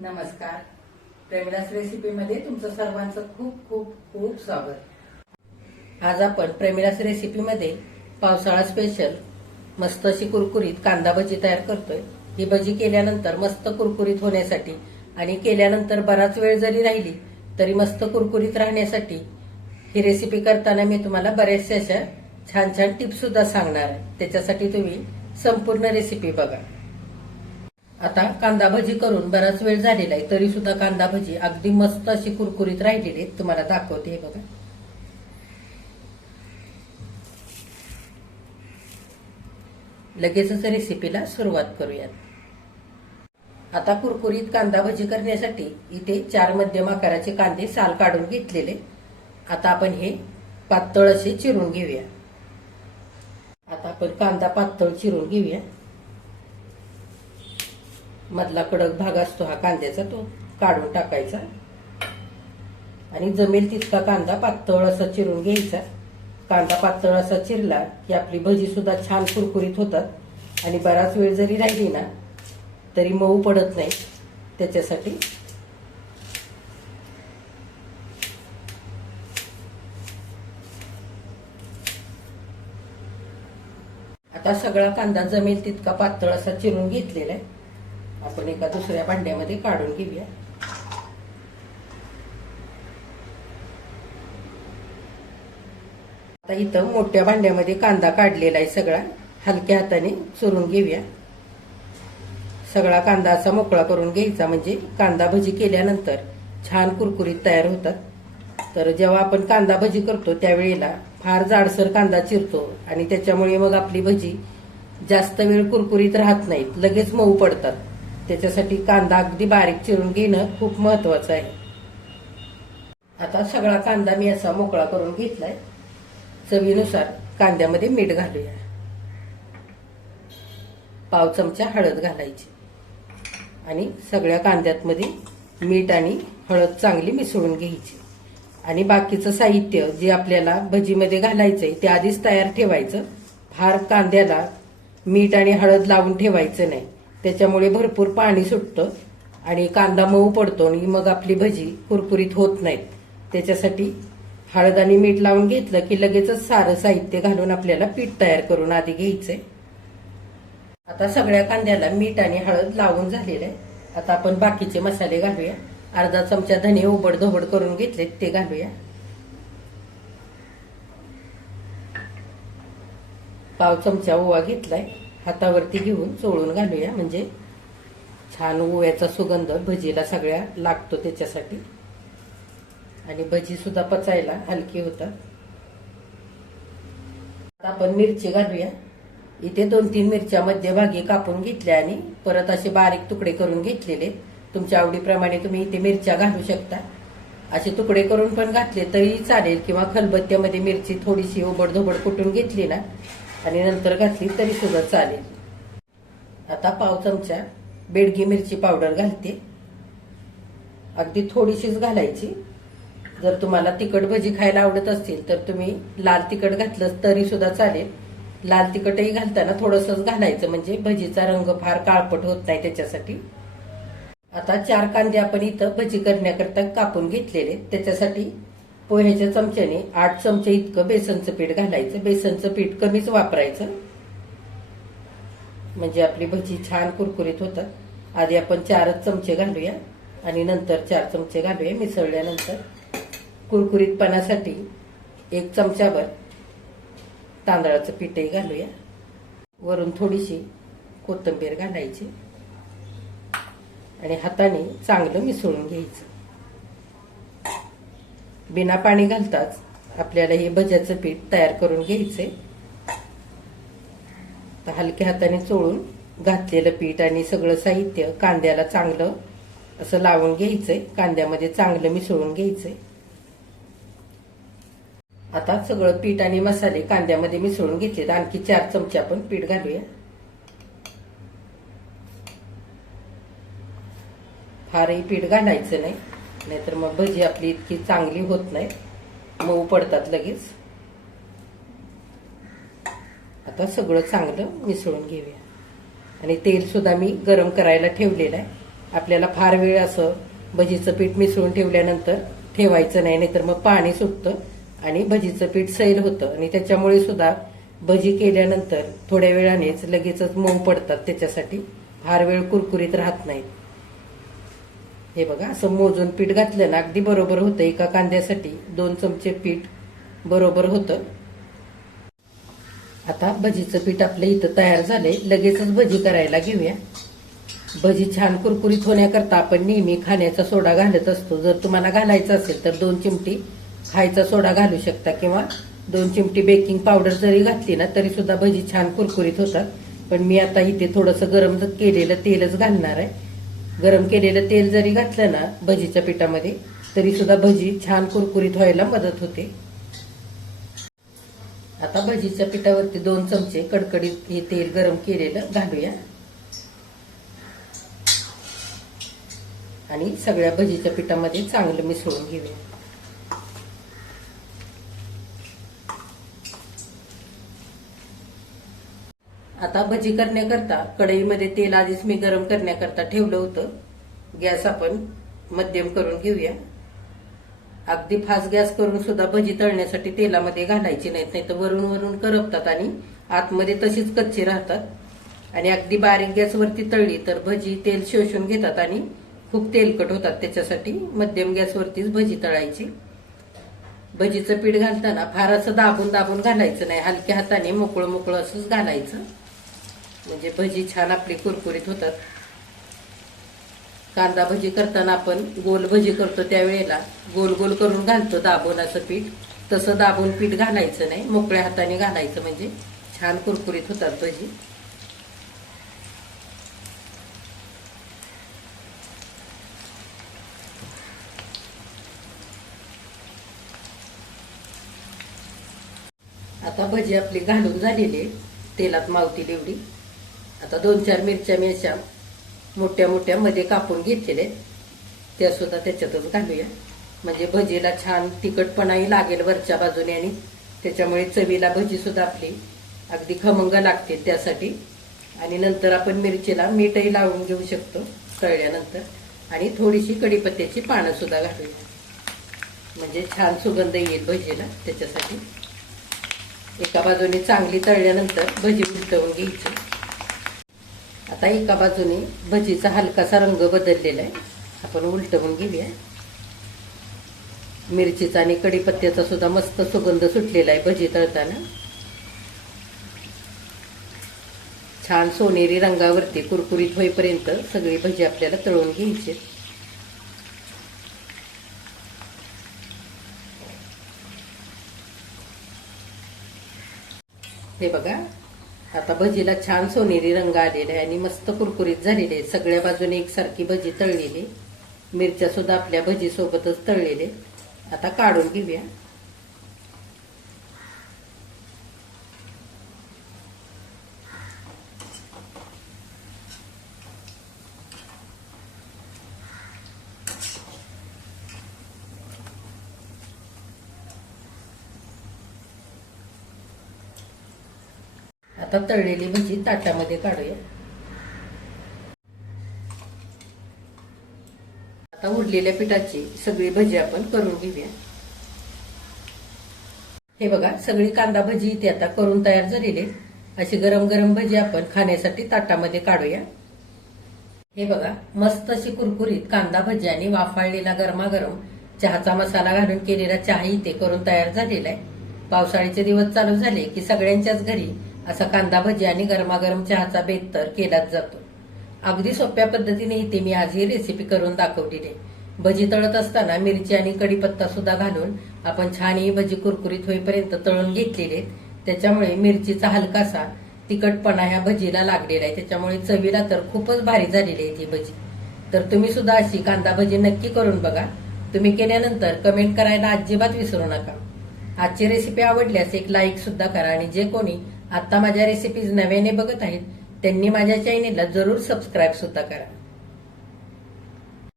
नमस्कार. प्रेमिलास रेसिपीमध्ये तुमचं सर्वांचं खूप खूप खूप स्वागत. आज आपण प्रेमिलास रेसिपीमध्ये पावसाळा स्पेशल मस्त अशी कुरकुरीत कांदा भजी तयार करतोय. ही भजी केल्यानंतर मस्त कुरकुरीत होण्यासाठी आणि केल्यानंतर बराच वेळ जरी राहिली तरी मस्त कुरकुरीत राहण्यासाठी ही रेसिपी करताना मी तुम्हाला बऱ्याचशा अशा छान छान टिप्स सुद्धा सांगणार आहे. त्याच्यासाठी तुम्ही संपूर्ण रेसिपी बघा. आता कांदा भजी करून बराच वेळ झालेला आहे तरी सुद्धा कांदा भजी अगदी मस्त अशी कुरकुरीत राहिलेली आहे. तुम्हाला दाखवते हे बघा. लगेचच रेसिपीला सुरुवात करूयात. आता कुरकुरीत कांदा भजी करण्यासाठी इथे 4 मध्यम आकाराचे कांदे साल काढून घेतलेले. आता आपण हे पातळ असे चिरून घेऊया. आता आपण कांदा पातळ चिरून घेऊया. मधला कडक भाग असतो हा कांद्याचा, तो काढून टाकायचा आणि जमेल तितका कांदा पातळ असा चिरून घ्यायचा. कांदा पातळ असा चिरला की आपली भजी सुद्धा छान कुरकुरीत होतात आणि बराच वेळ जरी राहिली ना तरी मऊ पडत नाही. त्याच्यासाठी आता सगळा कांदा जमेल तितका पातळ असा चिरून घेतलेला आहे. आपण एका दुसऱ्या भांड्यामध्ये काढून घेऊया. आता इथं मोठ्या भांड्यामध्ये कांदा काढलेला आहे. सगळा हलक्या हाताने चुरून घेऊया. सगळा कांदा असा मोकळा करून घ्यायचा, म्हणजे कांदा भजी केल्यानंतर छान कुरकुरीत तयार होतात. तर जेव्हा आपण कांदा भजी करतो त्यावेळेला फार जाडसर कांदा चिरतो आणि त्याच्यामुळे मग आपली भजी जास्त वेळ कुरकुरीत राहत नाहीत, लगेच मऊ पडतात. त्याच्यासाठी कांदा अगदी बारीक चिरून घेणं खूप महत्वाचं आहे. आता सगळा कांदा मी असा मोकळा करून घेतलाय. चवीनुसार कांद्यामध्ये मीठ घालूया. पाव चमचा हळद घालायची आणि सगळ्या कांद्यात मध्ये मीठ आणि हळद चांगली मिसळून घ्यायची. आणि बाकीचं साहित्य जे आपल्याला भजीमध्ये घालायचंय ते आधीच तयार ठेवायचं. फार कांद्याला मीठ आणि हळद लावून ठेवायचं नाही, त्याच्यामुळे भरपूर पाणी सुटतं आणि कांदा मऊ पडतो आणि मग आपली भजी कुरकुरीत होत नाहीत. त्याच्यासाठी हळद आणि मीठ लावून घेतलं की लगेचच सारं साहित्य घालून आपल्याला पीठ तयार करून आधी घ्यायचंय. आता सगळ्या कांद्याला मीठ आणि हळद लावून झालेलं आहे. आता आपण बाकीचे मसाले घालूया. अर्धा चमचा धने उबड धोबड करून घेतलेत ते घालूया. पाव चमचा ओवा घेतलाय, हातावरती घेऊन चोळून घालूया, म्हणजे छान ओव्याचा सुगंध भजीला सगळ्या लागतो त्याच्यासाठी. आणि भजी सुद्धा पचायला हलकी होतात. आता आपण मिरची घालूया. इथे 2-3 मिरच्या मध्यभागी कापून घेतल्या आणि परत असे बारीक तुकडे करून घेतलेले. तुमच्या आवडीप्रमाणे तुम्ही इथे मिरच्या घालू शकता. असे तुकडे करून पण घातले तरी चालेल, किंवा खलबत्त्यामध्ये मिरची थोडीशी ओबड धोबड कुटून घेतली ना आणि नंतर घातली तरी सुद्धा चालेल. आता पाव चमचा बेडगी मिरची पावडर घालते. अगदी थोडीशीच घालायची. जर तुम्हाला तिखट भजी खायला आवडत असतील तर तुम्ही लाल तिखट घातलं तरी सुद्धा चालेल. लाल तिखटही घालताना थोडंसंच घालायचं, म्हणजे भजीचा रंग फार काळपट होत नाही त्याच्यासाठी. आता 4 कांदे आपण इथं भजी करण्याकरता कापून घेतलेले. त्याच्यासाठी पोह्याच्या चमच्याने 8 चमचे इतकं बेसनचं पीठ घालायचं. बेसनचं पीठ कमीच वापरायचं, म्हणजे आपली भजी छान कुरकुरीत होतात. आधी आपण 4च चमचे घालूया आणि नंतर 4 चमचे घालूया. मिसळल्यानंतर कुरकुरीतपणासाठी 1 चमचाभर तांदळाचं पीठही घालूया. वरून थोडीशी कोथिंबीर घालायची आणि हाताने चांगलं मिसळून घ्यायचं. बिना पाणी घालताच आपल्याला हे भज्याचं पीठ तयार करून घ्यायचंय. तर हलक्या हाताने चोळून घातलेलं पीठ आणि सगळं साहित्य कांद्याला चांगलं असं लावून घ्यायचंय. कांद्यामध्ये चांगलं मिसळून घ्यायचंय. आता सगळं पीठ आणि मसाले कांद्यामध्ये मिसळून घेतले. आणखी 4 चमचे आपण पीठ घालूया. फारही पीठ घालायचं नाही, नाहीतर मग भजी आपली इतकी चांगली होत नाही, मऊ पडतात लगेच. आता सगळं चांगलं मिसळून घेऊया. आणि तेल सुद्धा मी गरम करायला ठेवलेलं आहे. आपल्याला फार वेळ असं भजीचं पीठ मिसळून ठेवल्यानंतर ठेवायचं नाही, नाहीतर मग पाणी सुटतं आणि भजीचं पीठ सैल होतं आणि त्याच्यामुळे सुद्धा भजी केल्यानंतर थोड्या वेळानेच लगेचच मऊ पडतात, त्याच्यासाठी फार वेळ कुरकुरीत राहत नाहीत. हे बघा, असं मोजून पीठ घातलं ना अगदी बरोबर होतं. एका कांद्यासाठी 2 चमचे पीठ बरोबर होतं. आता भजीचं पीठ आपलं इथं तयार झालंय. लगेचच भजी करायला घेऊया. भजी छान कुरकुरीत होण्याकरता आपण नेहमी खाण्याचा सोडा घालत असतो. जर तुम्हाला घालायचा असेल तर 2 चिमटी खायचा सोडा घालू शकता किंवा 2 चिमटी बेकिंग पावडर जरी घातली ना तरी सुद्धा भजी छान कुरकुरीत होतात. पण मी आता इथे थोडंसं गरम केलेलं तेलच घालणार आहे. गरम केलेलं तेल जरी घातलं ना भजीच्या पिठामध्ये तरी सुद्धा भजी छान कुरकुरीत व्हायला मदत होते. आता भजीच्या पिठावरती 2 चमचे कडकडीत हे तेल गरम केलेलं घालूया आणि सगळ्या भजीच्या पिठामध्ये चांगलं मिसळून घेऊया. आता भजी करण्याकरता कढईमध्ये तेल आधीच मी गरम करण्याकरता ठेवलं होतं. गॅस आपण मध्यम करून घेऊया. अगदी फास्ट गॅस करून सुद्धा भजी तळण्यासाठी तेलामध्ये घालायची नाहीत, नाही तर वरून वरून करपतात आणि आतमध्ये तशीच कच्ची राहतात. आणि अगदी बारीक गॅसवरती तळली तर भजी तेल शोषून घेतात आणि खूप तेलकट होतात. त्याच्यासाठी मध्यम गॅसवरतीच भजी तळायची. भजीचं पीठ घालताना फार असं दाबून दाबून घालायचं नाही, हलक्या हाताने मोकळं मोकळं असंच घालायचं, म्हणजे भजी छान आपली कुरकुरीत होतात. कांदा भजी करताना आपण गोल भजी करतो त्यावेळेला गोल गोल करून घालतो दाबून असं पीठ, तसं दाबून पीठ घालायचं नाही, मोकळ्या हाताने घालायचं, म्हणजे छान कुरकुरीत होतात भजी. आता भजी आपली घालून झालेली, तेलात मावतील एवढी. आता 2-4 मिरच्या मी अशा मोठ्या मोठ्या मध्ये कापून घेतलेल्या, त्या सुद्धा त्याच्यातच घालूया, म्हणजे भजीला छान तिखटपणाही लागेल वरच्या बाजूने आणि त्याच्यामुळे चवीला भजी सुद्धा आपली अगदी खमंग लागते त्यासाठी. आणि नंतर आपण मिरचीला मीठही लावून घेऊ शकतो तळल्यानंतर, आणि थोडीशी कढीपत्त्याची पानं सुद्धा घालूया, म्हणजे छान सुगंध येईल भजीला. त्याच्यासाठी एका बाजूने चांगली तळल्यानंतर भजी उलटवून घ्यायची. आता एका बाजूने भजीचा हलकासा रंग बदललेला आहे, आपण उलटवून घेऊया. मिरचीचा आणि कढीपत्त्याचा सुद्धा मस्त सुगंध सुटलेला आहे भजी तळताना. छान सोनेरी रंगावरती कुरकुरीत होईपर्यंत सगळी भजी आपल्याला तळून घ्यायची. हे बघा, आता भजीला छान सोनेरी रंग आलेला आहे आणि मस्त कुरकुरीत झालेले आहे. सगळ्या बाजूने एकसारखी भजी तळलेली, मिरच्या सुद्धा आपल्या भजी सोबतच तळलेले. आता काढून घेऊया. आता तळलेली भजी ताटामध्ये काढूया. आता उरलेल्या पिठाची सगळी भजी आपण करून घेऊया. हे बघा, सगळी कांदा भजी इथे आता करून तयार झालेली. अशी गरम गरम भजी आपण खाण्यासाठी ताटामध्ये काढूया. हे बघा, मस्त अशी कुरकुरीत कांदा भजी आणि वाफाळलेला गरमागरम चहाचा मसाला घालून केलेला चहा इथे करून तयार झालेला आहे. पावसाळ्याचे दिवस चालू झाले की सगळ्यांच्याच घरी असा कांदा भजी आणि गरमागरम चहाचा बेत तर केलाच जातो. अगदी सोप्या पद्धतीने इथे मी आज ही रेसिपी करून दाखवलेली. भजी तळत असताना मिरची आणि कढीपत्ता सुद्धा घालून आपण छान ही भजी कुरकुरीत होईपर्यंत तळून घेतलेले. त्याच्यामुळे मिरचीचा हलकासा तिखटपणा ह्या भजीला लागलेला आहे, त्याच्यामुळे चवीला तर खूपच भारी झालेली आहे ती भजी. तर तुम्ही सुद्धा अशी कांदा भजी नक्की करून बघा. तुम्ही केल्यानंतर कमेंट करायला अजिबात विसरू नका. आजची रेसिपी आवडल्यास एक लाईक सुद्धा करा आणि जे कोणी आता माझ्या रेसिपीज नव्याने बघत आहेत त्यांनी माझ्या चॅनेलला जरूर सबस्क्राईब सुद्धा करा.